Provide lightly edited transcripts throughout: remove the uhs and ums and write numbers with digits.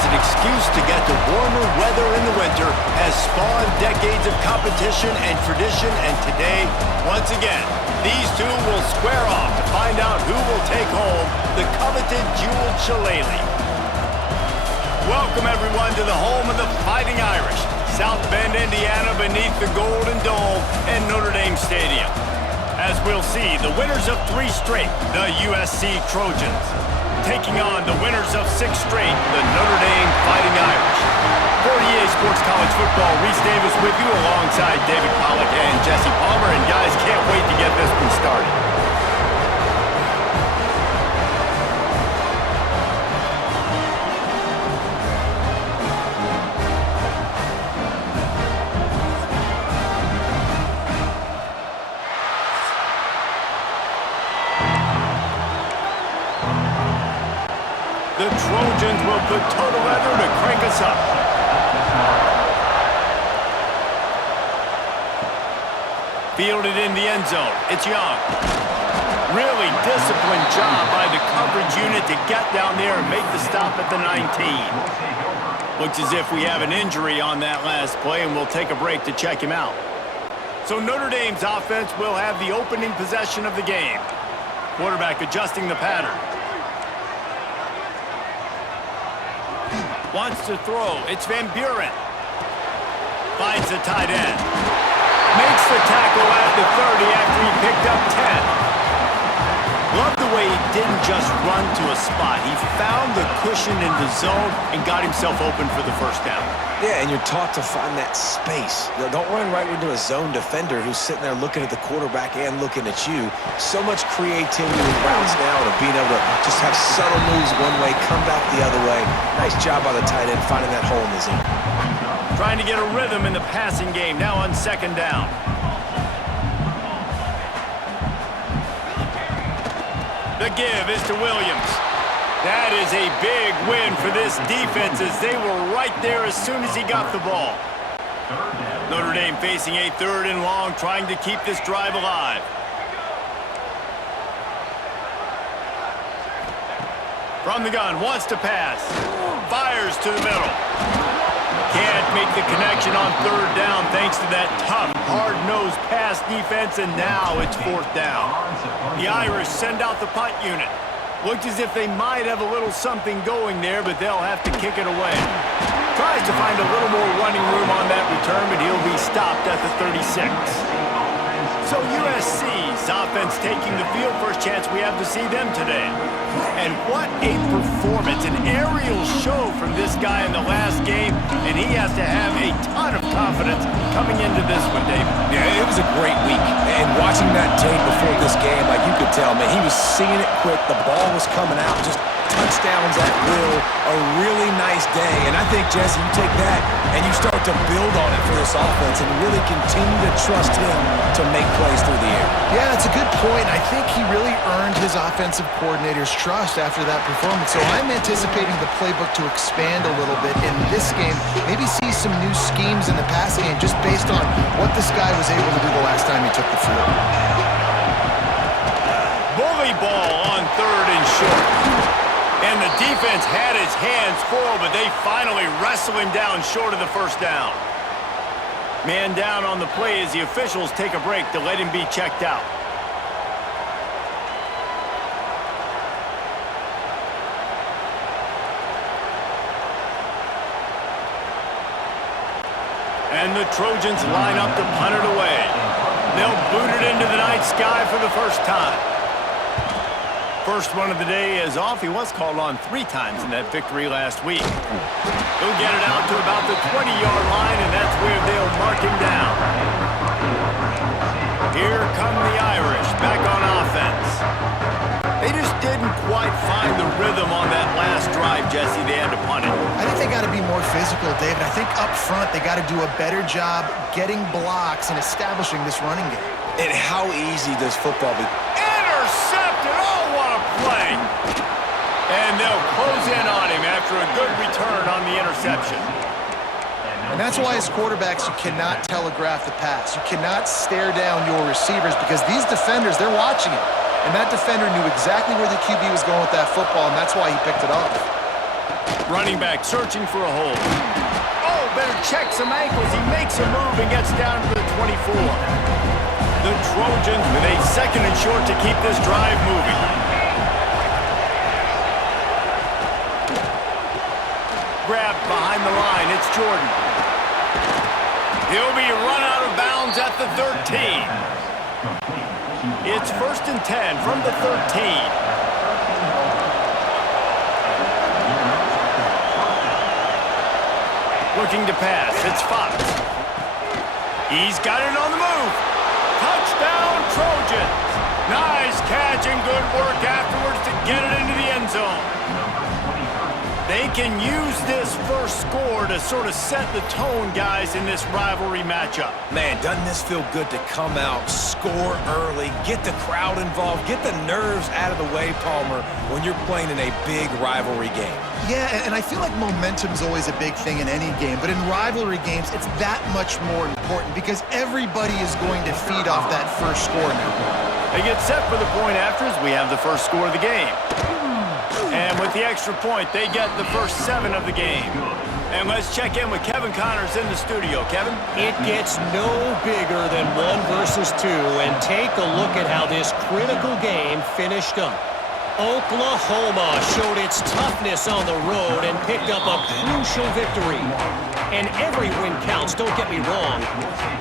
as an excuse to get to warmer weather in the winter has spawned decades of competition and tradition, and today, once again, these two will square off to find out who will take home the coveted jeweled shillelagh. Welcome, everyone, to the home of the Fighting Irish, South Bend, Indiana, beneath the Golden Dome and Notre Dame Stadium. As we'll see, the winners of 3 straight, the USC Trojans, taking on the winners of 6 straight, the Notre Dame Fighting Irish. For EA Sports College Football, Reese Davis with you alongside David Pollack and Jesse Palmer. And guys, can't wait to get this one started. The Trojans will put total leather to crank us up. Fielded in the end zone. It's Young. Really disciplined job by the coverage unit to get down there and make the stop at the 19. Looks as if we have an injury on that last play, and we'll take a break to check him out. So Notre Dame's offense will have the opening possession of the game. Quarterback adjusting the pattern. Wants to throw. It's Van Buren. Finds the tight end. Makes the tackle at the 30 after he picked up 10. Love the way he didn't just run to a spot. He found the cushion in the zone and got himself open for the first down. Yeah, and you're taught to find that space. Don't run right into a zone defender who's sitting there looking at the quarterback and looking at you. So much creativity with routes now to being able to just have subtle moves one way, come back the other way. Nice job by the tight end finding that hole in the zone. Trying to get a rhythm in the passing game, now on 2nd down. The give is to Williams. That is a big win for this defense as they were right there as soon as he got the ball. Notre Dame facing a 3rd and long, trying to keep this drive alive. From the gun, wants to pass. Fires to the middle. Can't make the connection on 3rd down thanks to that tough, hard-nosed pass defense, and now it's 4th down. The Irish send out the punt unit. Looks as if they might have a little something going there, but they'll have to kick it away. Tries to find a little more running room on that return, but he'll be stopped at the 36. So USC's offense taking the field. First chance we have to see them today. And what a performance, an aerial show from this guy in the last game, and he has to have a ton of confidence coming into this one, David. Yeah, it was a great week. And watching that tape before this game, like you could tell, man, he was seeing it quick. The ball was coming out, just touchdowns at will. A really nice day. And I think, Jesse, you take that and you start to build on it for this offense and really continue to trust him to make plays through the air. Yeah, that's a good point. I think he really earned his offensive coordinator's trust after that performance. So I'm anticipating the playbook to expand a little bit in this game. Maybe see some new schemes in the passing game just based on what this guy was able to do the last time he took the field. Bully ball on 3rd and short. And the defense had his hands full, but they finally wrestle him down short of the 1st down. Man down on the play as the officials take a break to let him be checked out. And the Trojans line up to punt it away. They'll boot it into the night sky for the first time. First one of the day is off. He was called on 3 times in that victory last week. He'll get it out to about the 20-yard line, and that's where they'll mark him down. Here come the Irish back on offense. They just didn't quite find the rhythm on that last drive, Jesse. They had to punt it. I think they got to be more physical, David. I think up front they got to do a better job getting blocks and establishing this running game. And how easy does football be? Intercepted! Oh, what a play! And they'll close in on him after a good return on the interception. And that's why as quarterbacks you cannot telegraph the pass. You cannot stare down your receivers because these defenders, they're watching it. And that defender knew exactly where the QB was going with that football, and that's why he picked it off. Running back searching for a hole. Oh, better check some ankles. He makes a move and gets down to the 24. The Trojans with a 2nd and short to keep this drive moving. Grabbed behind the line. It's Jordan. He'll be run out of bounds at the 13. It's 1st and 10 from the 13. Looking to pass. It's Fox. He's got it on the move. Touchdown, Trojans. Nice catch and good work afterwards to get it into the end zone. They can use this first score to sort of set the tone, guys, in this rivalry matchup. Man, doesn't this feel good to come out, score early, get the crowd involved, get the nerves out of the way, Palmer, when you're playing in a big rivalry game? Yeah, and I feel like momentum's always a big thing in any game, but in rivalry games, it's that much more important because everybody is going to feed off that first score now. They get set for the point after as we have the first score of the game. And with the extra point, they get the first 7 of the game. And let's check in with Kevin Connors in the studio. Kevin? It gets no bigger than 1 versus 2, and take a look at how this critical game finished up. Oklahoma showed its toughness on the road and picked up a crucial victory. And every win counts, don't get me wrong,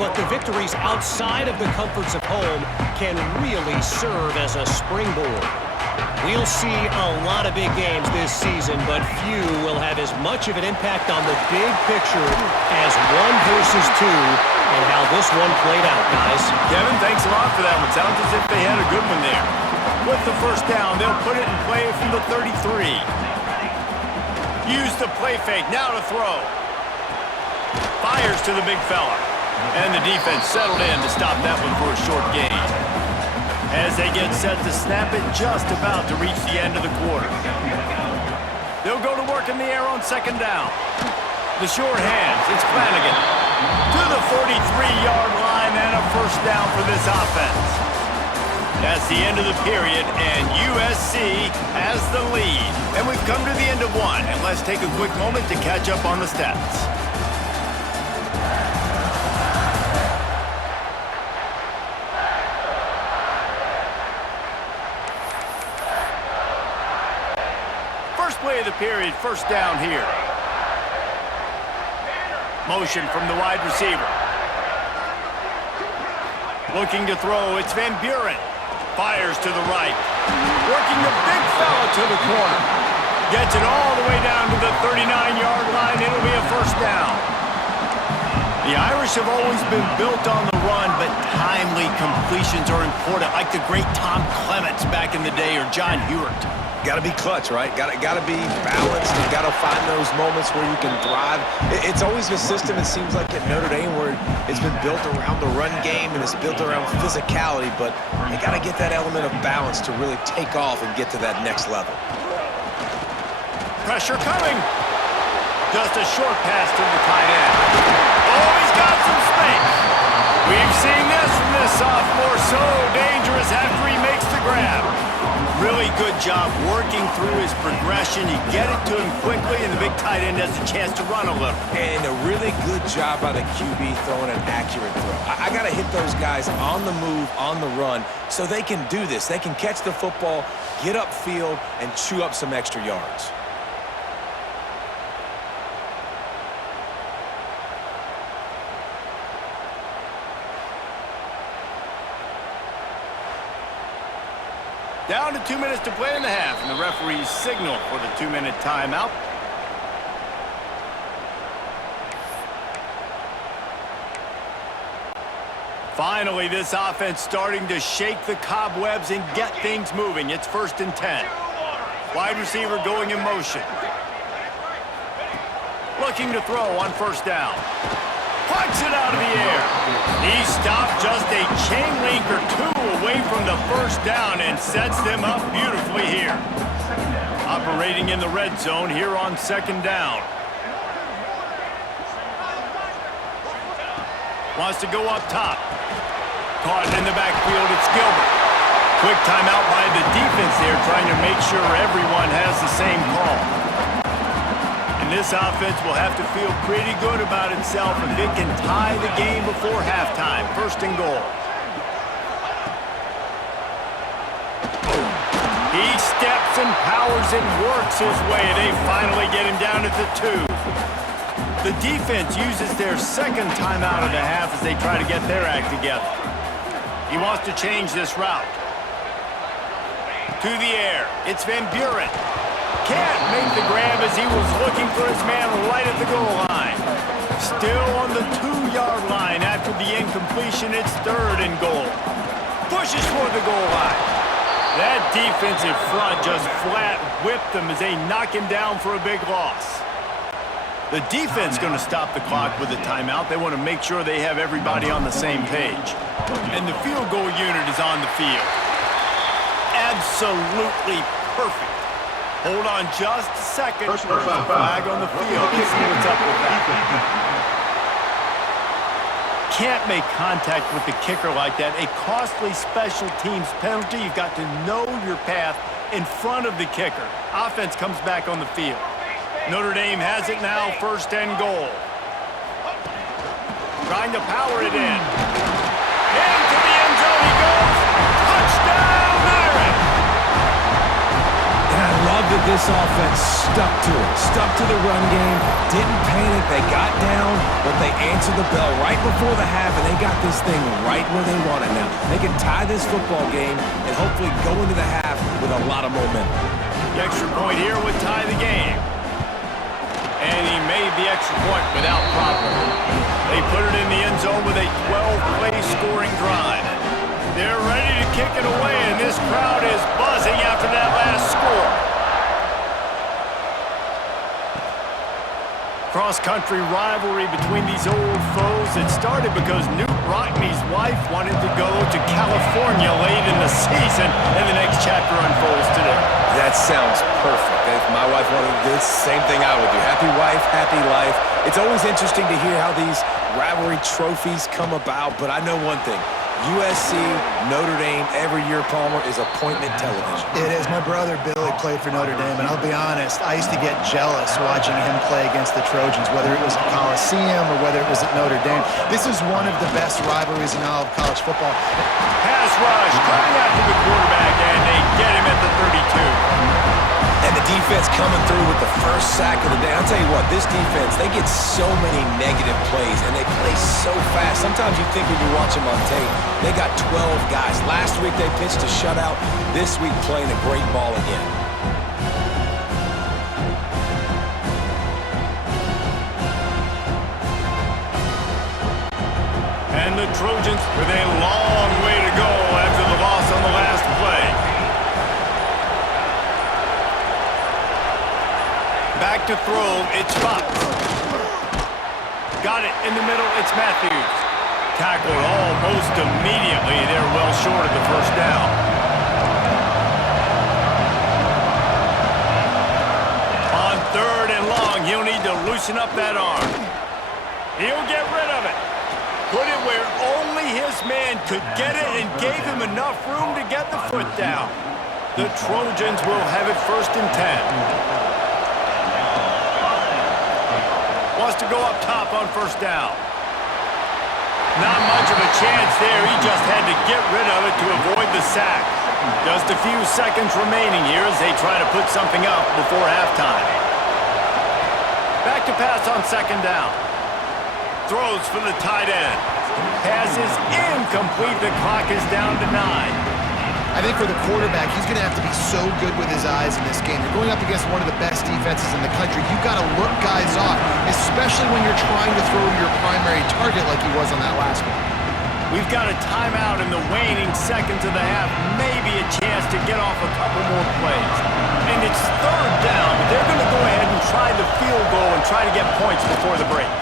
but the victories outside of the comforts of home can really serve as a springboard. We'll see a lot of big games this season, but few will have as much of an impact on the big picture as 1 versus 2 and how this one played out, guys. Kevin, thanks a lot for that one. Sounds as if they had a good one there. With the first down, they'll put it in play from the 33. Use the play fake, now to throw. Fires to the big fella. And the defense settled in to stop that one for a short gain. As they get set to snap it, just about to reach the end of the quarter. They'll go to work in the air on 2nd down. The short hands, it's Flanagan. To the 43-yard line and a first down for this offense. That's the end of the period, and USC has the lead. And we've come to the end of one, and let's take a quick moment to catch up on the stats. Play of the period, first down here. Motion from the wide receiver. Looking to throw, it's Van Buren. Fires to the right. Working the big fella to the corner. Gets it all the way down to the 39-yard line. It'll be a first down. The Irish have always been built on the run, but timely completions are important, like the great Tom Clements back in the day or John Hewart. Got to be clutch, right? Got to be balanced. You got to find those moments where you can thrive. It's always a system, it seems like, at Notre Dame where it's been built around the run game and it's built around physicality, but you got to get that element of balance to really take off and get to that next level. Pressure coming. Just a short pass to the tight end. Oh, he's got some space. We've seen this from this sophomore, so dangerous after he makes the grab. Really good job working through his progression. You get it to him quickly, and the big tight end has a chance to run a little. And a really good job by the QB throwing an accurate throw. I got to hit those guys on the move, on the run, so they can do this. They can catch the football, get upfield, and chew up some extra yards. Down to 2 minutes to play in the half, and the referees signal for the 2-minute timeout. Finally, this offense starting to shake the cobwebs and get things moving. It's 1st and 10. Wide receiver going in motion. Looking to throw on first down. Puts it out of the air. He stopped just a chain link or two away from the first down and sets them up beautifully here. Operating in the red zone here on 2nd down. Wants to go up top. Caught in the backfield, it's Gilbert. Quick timeout by the defense there, trying to make sure everyone has the same call. And this offense will have to feel pretty good about itself if it can tie the game before halftime. First and goal. He steps and powers and works his way. They finally get him down at the 2. The defense uses their second timeout of the half as they try to get their act together. He wants to change this route. To the air. It's Van Buren. Can't make the grab as he was looking for his man right at the goal line. Still on the 2-yard line after the incompletion. It's third and goal. Pushes for the goal line. That defensive front just flat whipped them as they knock him down for a big loss. The defense going to stop the clock with a timeout. They want to make sure they have everybody on the same page. And the field goal unit is on the field. Absolutely perfect. Hold on just a second. There's a flag on the field. Let's see what's up with that. Can't make contact with the kicker like that. A costly special teams penalty. You've got to know your path in front of the kicker. Offense comes back on the field. Notre Dame has it now, first and goal. Trying to power it in. Into the end zone he goes. Touchdown, Irish! And I love that this offense stuck to it. Stuck to the run game. Didn't panic. They got down, but they answered the bell right before the half, and they got this thing right where they want it now. They can tie this football game and hopefully go into the half with a lot of momentum. The extra point here would tie the game. And he made the extra point without problem. They put it in the end zone with a 12-play scoring drive. They're ready to kick it away, and this crowd is buzzing after that last score. Cross-country rivalry between these old foes. It started because Newt Rockne's wife wanted to go to California late in the season, and the next chapter unfolds today. That sounds perfect. If my wife wanted to do the same thing I would do. Happy wife, happy life. It's always interesting to hear how these rivalry trophies come about, but I know one thing. USC, Notre Dame, every year, Palmer, is appointment television. It is. My brother Billy played for Notre Dame, and I'll be honest, I used to get jealous watching him play against the Trojans, whether it was at Coliseum or whether it was at Notre Dame. This is one of the best rivalries in all of college football. Pass rush, coming after the quarterback, and they get him at the 32. And the defense coming through with the first sack of the day. I'll tell you what, this defense, they get so many negative plays, and they play so fast. Sometimes you think when you watch them on tape, they got 12 guys. Last week they pitched a shutout. This week playing a great ball again. And the Trojans with a long way to go after the loss on the last play. Back to throw, it's Fox. Got it in the middle, it's Matthews. Tackled almost immediately. They're well short of the first down. On third and long, he'll need to loosen up that arm. He'll get rid of it. Put it where only his man could get it and gave him enough room to get the foot down. The Trojans will have it first and 10. Wants to go up top on first down. Not much of a chance there. He just had to get rid of it to avoid the sack. Just a few seconds remaining here as they try to put something up before halftime. Back to pass on second down. Throws for the tight end. Pass is incomplete. The clock is down to 9. I think for the quarterback, he's going to have to be so good with his eyes in this game. You're going up against one of the best defenses in the country. You've got to look guys off, especially when you're trying to throw your primary target like he was on that last one. We've got a timeout in the waning seconds of the half. Maybe a chance to get off a couple more plays. And it's third down, but they're going to go ahead and try the field goal and try to get points before the break.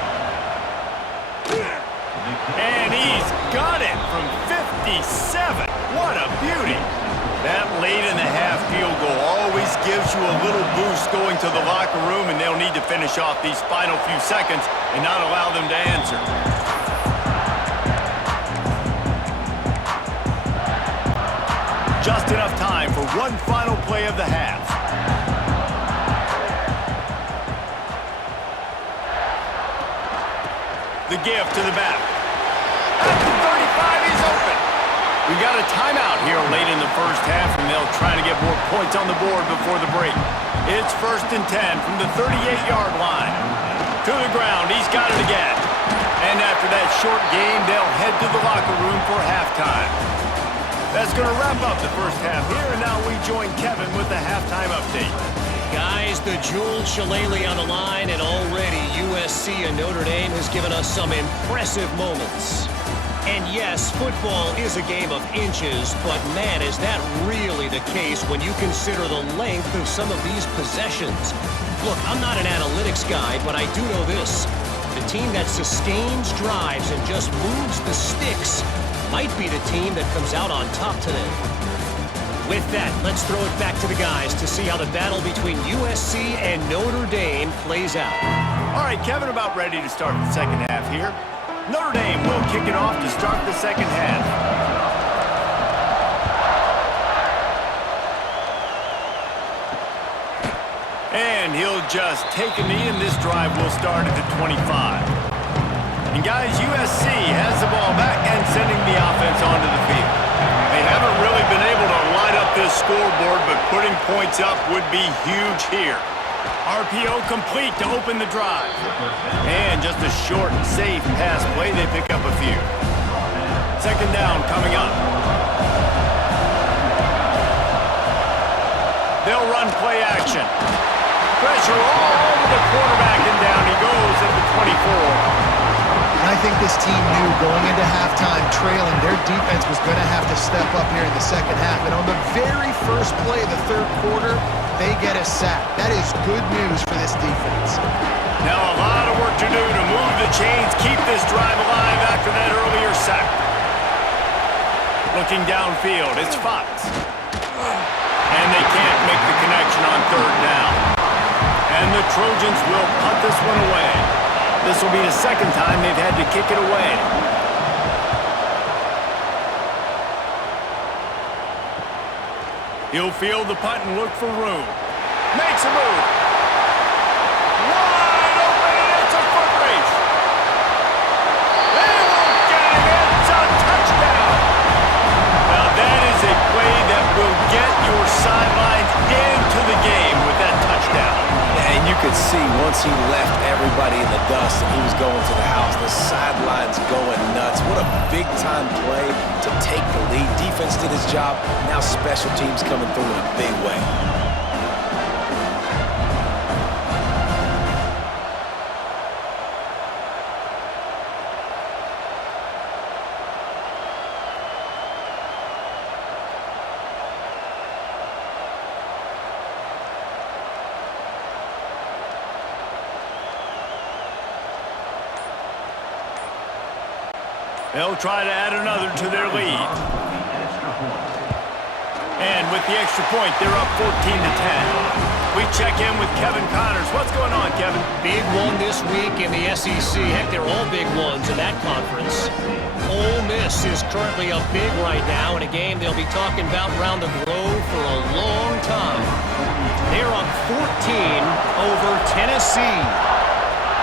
And he's got it from 57. What a beauty. That late in the half field goal always gives you a little boost going to the locker room, and they'll need to finish off these final few seconds and not allow them to answer. Just enough time for one final play of the half. The give to the back. At the 35, he's open. We got a timeout here late in the first half, and they'll try to get more points on the board before the break. It's 1st and 10 from the 38-yard line. To the ground, he's got it again. And after that short game, they'll head to the locker room for halftime. That's going to wrap up the first half here, and now we join Kevin with the halftime update. Guys, the jeweled shillelagh on the line, and already USC and Notre Dame has given us some impressive moments. And yes, football is a game of inches, but man, is that really the case when you consider the length of some of these possessions. Look, I'm not an analytics guy, but I do know this. The team that sustains drives and just moves the sticks might be the team that comes out on top today. With that, let's throw it back to the guys to see how the battle between USC and Notre Dame plays out. All right, Kevin, about ready to start the second half here. Notre Dame will kick it off to start the second half. And he'll just take a knee, and this drive will start at the 25. And guys, USC has the ball back and sending the offense onto the field. They haven't really been able to light up this scoreboard, but putting points up would be huge here. RPO complete to open the drive. And just a short, safe pass play. They pick up a few. Second down coming up. They'll run play action. Pressure all over the quarterback, and down he goes at the 24. And I think this team knew going into halftime trailing, their defense was going to have to step up here in the second half. And on the very first play of the third quarter, they get a sack. That is good news for this defense. Now a lot of work to do to move the chains, keep this drive alive after that earlier sack. Looking downfield, it's Fox. And they can't make the connection on third down. And the Trojans will punt this one away. This will be the second time they've had to kick it away. He'll field the punt and look for room. Makes a move. Wide open, and it's a foot race. They won't get him. It's a touchdown. Now that is a play that will get your sidelines into the game with that touchdown. And you could see once he left everybody in the dust and he was going to the house, the sidelines going nuts. What a big-time play to take the lead. Defense did his job. Now special teams coming through in a big way. They'll try to add another to their lead. And with the extra point, they're up 14-10. We check in with Kevin Connors. What's going on, Kevin? Big one this week in the SEC. Heck, they're all big ones in that conference. Ole Miss is currently up big right now in a game they'll be talking about around the globe for a long time. They're up 14 over Tennessee.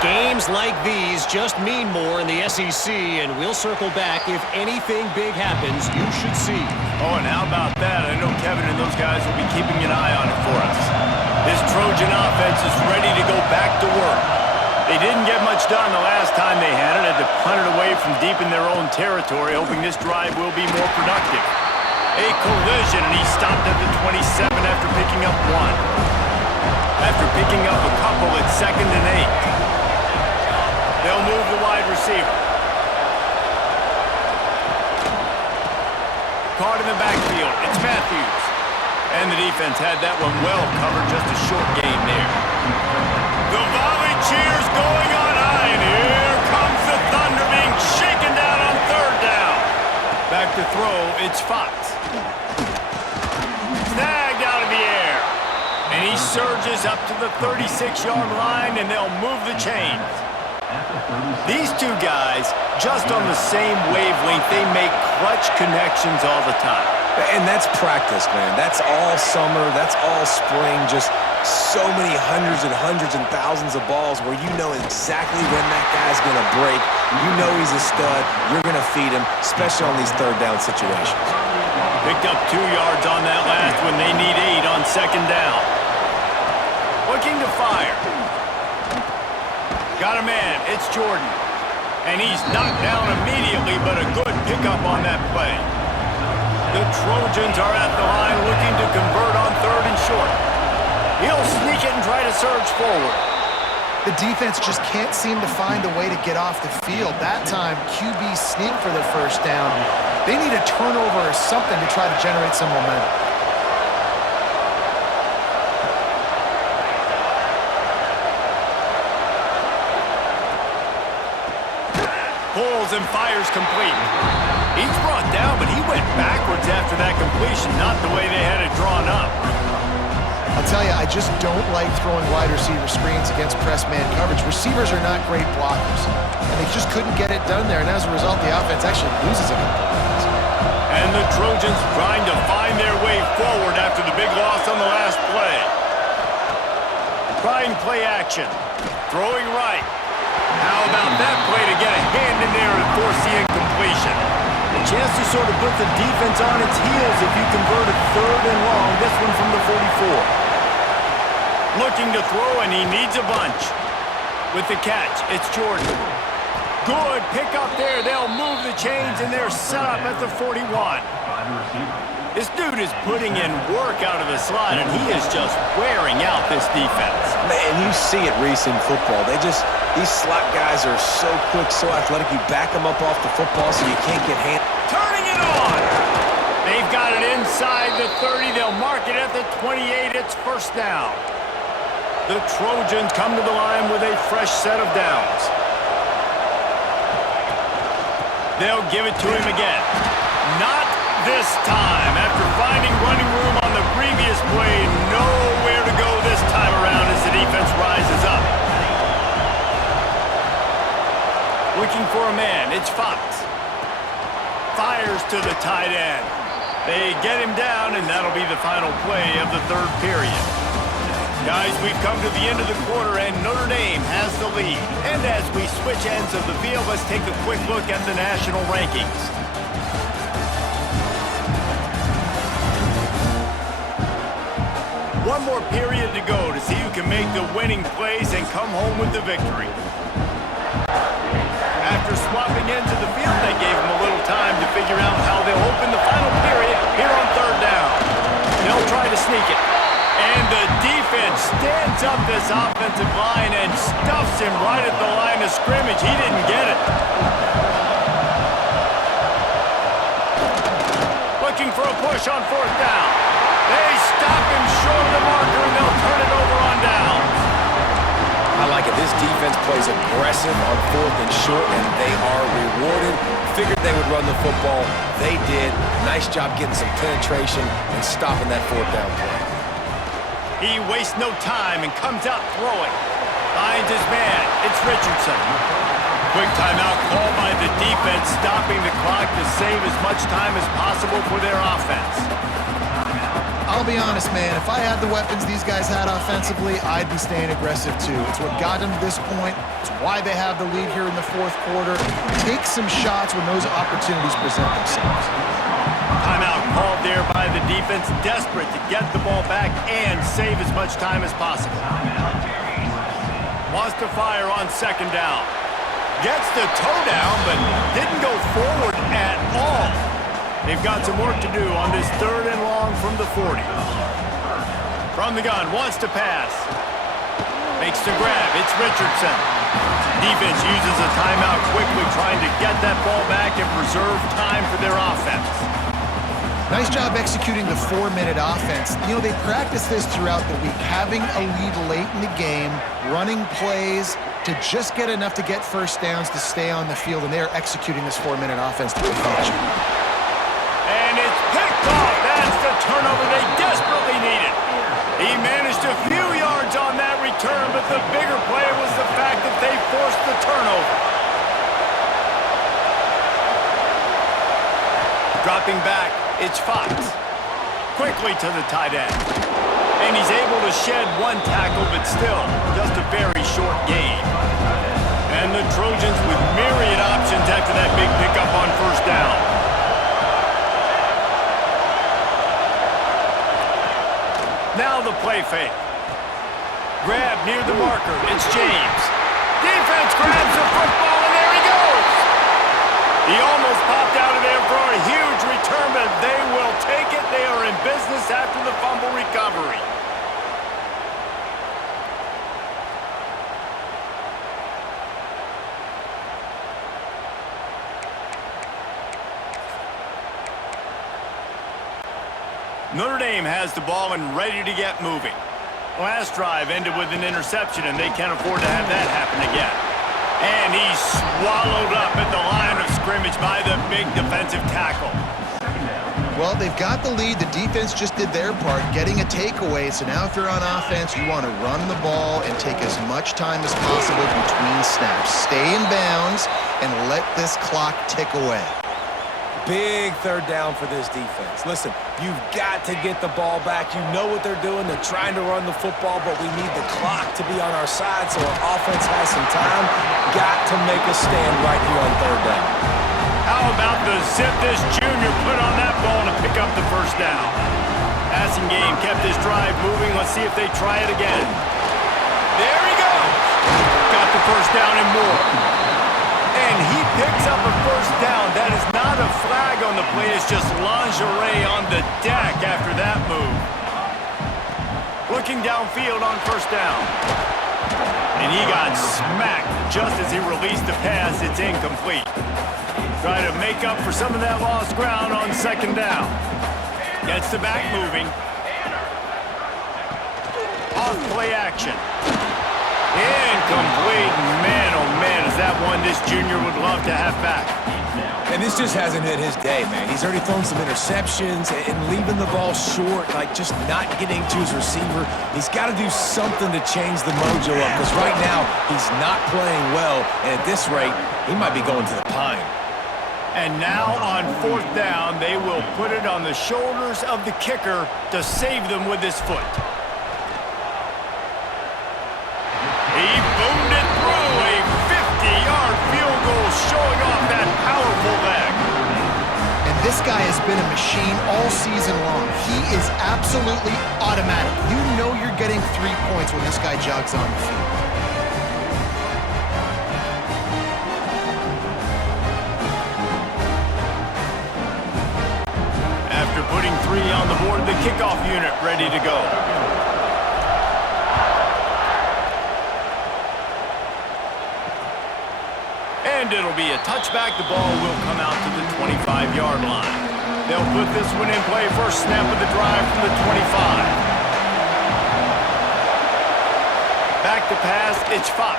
Games like these just mean more in the SEC, and we'll circle back if anything big happens you should see. Oh, and how about that? I know Kevin and those guys will be keeping an eye on it for us. This Trojan offense is ready to go back to work. They didn't get much done the last time they had it to punt it away from deep in their own territory, hoping this drive will be more productive. A collision, and he stopped at the 27 after picking up one. After picking up a couple at 2nd and 8. They'll move the wide receiver. Caught in the backfield. It's Matthews. And the defense had that one well covered. Just a short game there. The volley cheers going on high. And here comes the Thunder being shaken down on third down. Back to throw. It's Fox. Snagged out of the air. And he surges up to the 36-yard line, and they'll move the chains. These two guys, just on the same wavelength, they make clutch connections all the time. And that's practice, man. That's all summer. That's all spring. Just so many hundreds and thousands of balls where you know exactly when that guy's going to break. You know he's a stud. You're going to feed him, especially on these third down situations. Picked up 2 yards on that last when they need 8 on second down. Looking to fire. Got a man. It's Jordan. And he's knocked down immediately, but a good pickup on that play. The Trojans are at the line looking to convert on 3rd and short. He'll sneak it and try to surge forward. The defense just can't seem to find a way to get off the field. That time, QB sneak for the first down. They need a turnover or something to try to generate some momentum. Pulls and fires complete. He's brought down, but he went backwards after that completion, not the way they had it drawn up. I'll tell you, I just don't like throwing wide receiver screens against press man coverage. Receivers are not great blockers, and they just couldn't get it done there, and as a result, the offense actually loses a couple points. And the Trojans trying to find their way forward after the big loss on the last play. Trying play action. Throwing right. How about that play to get a hand in there and force the incompletion? A chance to sort of put the defense on its heels if you convert a 3rd and long. This one from the 44. Looking to throw, and he needs a bunch. With the catch, it's Jordan. Good pick up there. They'll move the chains, and they're set up at the 41. This dude is putting in work out of the slot, and he is just wearing out this defense. Man, you see it, Reese, in football. These slot guys are so quick, so athletic. You back them up off the football so you can't get hand. Turning it on! They've got it inside the 30. They'll mark it at the 28. It's first down. The Trojans come to the line with a fresh set of downs. They'll give it to him again. Not this time. After finding running room on the previous play, nowhere to go this time around as the defense rises up. Looking for a man. It's Fox. Fires to the tight end. They get him down, and that'll be the final play of the 3rd period. Guys, we've come to the end of the quarter, and Notre Dame has the lead. And as we switch ends of the field, let's take a quick look at the national rankings. One more period to go to see who can make the winning plays and come home with the victory. After swapping ends of the field, they gave them a little time to figure out how they'll open the final period here on 3rd down. They'll try to sneak it. And the defense stands up this offensive line and stuffs him right at the line of scrimmage. He didn't get it. Looking for a push on 4th down. They stop him short of the marker, and they'll turn it over on downs. I like it. This defense plays aggressive on 4th and short, and they are rewarded. Figured they would run the football. They did. Nice job getting some penetration and stopping that 4th down play. He wastes no time and comes out throwing. Finds his man. It's Richardson. Quick timeout called by the defense, stopping the clock to save as much time as possible for their offense. I'll be honest, man, if I had the weapons these guys had offensively, I'd be staying aggressive too. It's what got them to this point. It's why they have the lead here in the 4th quarter. Take some shots when those opportunities present themselves. Timeout called there by the defense, desperate to get the ball back and save as much time as possible. Wants to fire on 2nd down. Gets the toe down, but didn't go forward at all. They've got some work to do on this 3rd and long from the 40. From the gun, wants to pass. Makes the grab, it's Richardson. Defense uses a timeout quickly, trying to get that ball back and preserve time for their offense. Nice job executing the 4-minute offense. You know, they practice this throughout the week, having a lead late in the game, running plays to just get enough to get first downs to stay on the field, and they are executing this 4-minute offense to perfection. And it's picked off. That's the turnover they desperately needed. He managed a few yards on that return, but the bigger play was the fact that they forced the turnover. Dropping back. It's Fox. Quickly to the tight end. And he's able to shed one tackle, but still, just a very short gain. And the Trojans with myriad options after that big pickup on first down. Now the play fake. Grab near the marker. It's James. Defense grabs the football, and there he goes. He almost popped out of there for a huge return, but they will take it. They are in business after the fumble recovery. Notre Dame has the ball and ready to get moving. Last drive ended with an interception, and they can't afford to have that happen again. And he's swallowed up at the line of scrimmage by the big defensive tackle. Well, they've got the lead. The defense just did their part, getting a takeaway. So now if you're on offense, you want to run the ball and take as much time as possible between snaps. Stay in bounds and let this clock tick away. Big third down for this defense. Listen, you've got to get the ball back. You know what they're doing. They're trying to run the football, but we need the clock to be on our side so our offense has some time. Got to make a stand right here on third down. How about the zip this junior put on that ball to pick up the first down? Passing game kept this drive moving. Let's see if they try it again. There he goes. Got the first down and more. And he picks up a first down. That is not a flag on the play. It's just lingerie on the deck after that move. Looking downfield on first down. And he got smacked just as he released the pass. It's incomplete. Try to make up for some of that lost ground on second down. Gets the back moving. Off play action. Incomplete. Man, oh man, is that one this junior would love to have back. And this just hasn't hit his day, man. He's already thrown some interceptions and leaving the ball short, like just not getting to his receiver. He's got to do something to change the mojo up, because right now he's not playing well, and at this rate, he might be going to the pine. And now on fourth down, they will put it on the shoulders of the kicker to save them with his foot. He boomed it through a 50-yard field goal, showing off that powerful leg. And this guy has been a machine all season long. He is absolutely automatic. You know you're getting 3 points when this guy jogs on the field. After putting 3 on the board, the kickoff unit ready to go. And it'll be a touchback. The ball will come out to the 25-yard line. They'll put this one in play. First snap of the drive from the 25. Back to pass, it's Fox.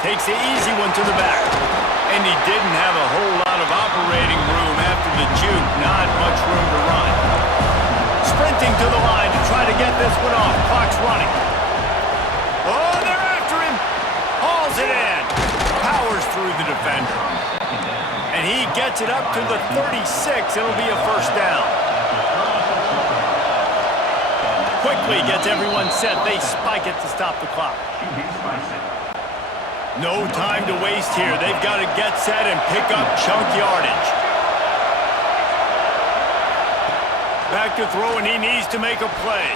Takes the easy one to the back. And he didn't have a whole lot of operating room after the juke. Not much room to run. Sprinting to the line to try to get this one off. Clock's running. Oh, they're after him. Hauls it in. Powers through the defender. And he gets it up to the 36. It'll be a first down. Quickly gets everyone set. They spike it to stop the clock. No time to waste here. They've got to get set and pick up chunk yardage. Back to throw, and he needs to make a play.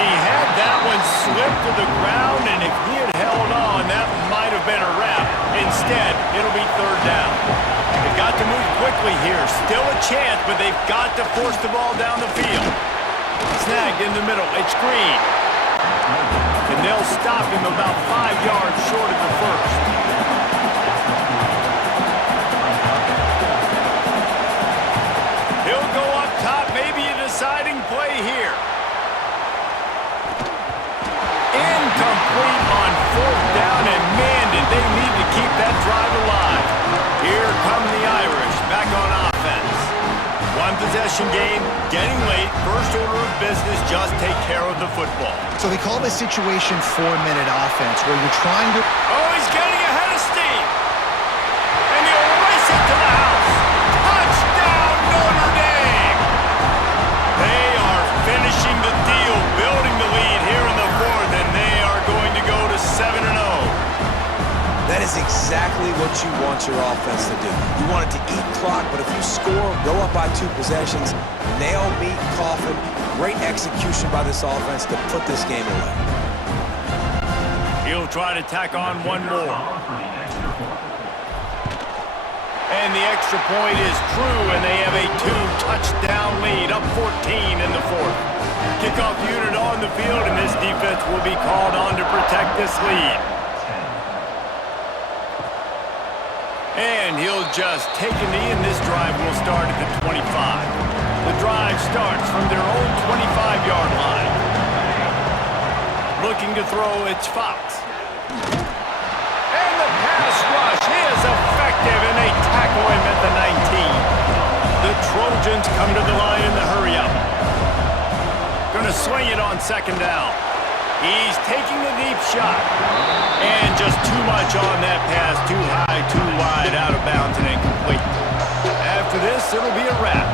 He had that one slip to the ground, and if he had held on, that might have been a wrap. Instead, it'll be third down. They've got to move quickly here. Still a chance, but they've got to force the ball down the field. Snagged in the middle. It's Green. And they'll stop him about 5 yards short of the first. He'll go up top, maybe a deciding play here. Incomplete on fourth down, and man, did they need to keep that drive alive. Here come the Irish, back on offense. One possession game, getting late, first order of business, just take care of the football. So they call this situation 4-minute offense, where you're trying to... Oh, he's getting ahead of steam. And he'll race it to the house. Touchdown, Notre is exactly what you want your offense to do. You want it to eat clock, but if you score, go up by 2 possessions, nail, meet, coffin. Great execution by this offense to put this game away. He'll try to tack on one more. And the extra point is true, and they have a 2-touchdown lead, up 14 in the fourth. Kickoff unit on the field, and this defense will be called on to protect this lead. And he'll just take a knee, and this drive will start at the 25. The drive starts from their own 25-yard line. Looking to throw, it's Fox. And the pass rush is effective, and they tackle him at the 19. The Trojans come to the line in the hurry-up. Going to swing it on second down. He's taking the deep shot. And just too much on that pass. Too high, too wide, out of bounds, and incomplete. After this, it'll be a wrap.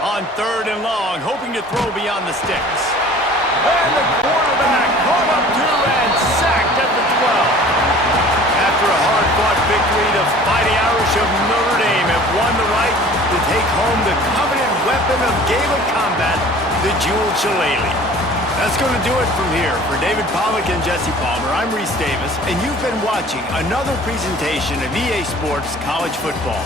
On third and long, hoping to throw beyond the sticks. And the quarterback caught up to and sacked at the 12. After a hard-fought victory, the Fighting Irish of Notre Dame have won the right to take home the coveted weapon of Gaelic combat, the jeweled shillelagh. That's going to do it from here. For David Pollack and Jesse Palmer, I'm Reese Davis, and you've been watching another presentation of EA Sports College Football.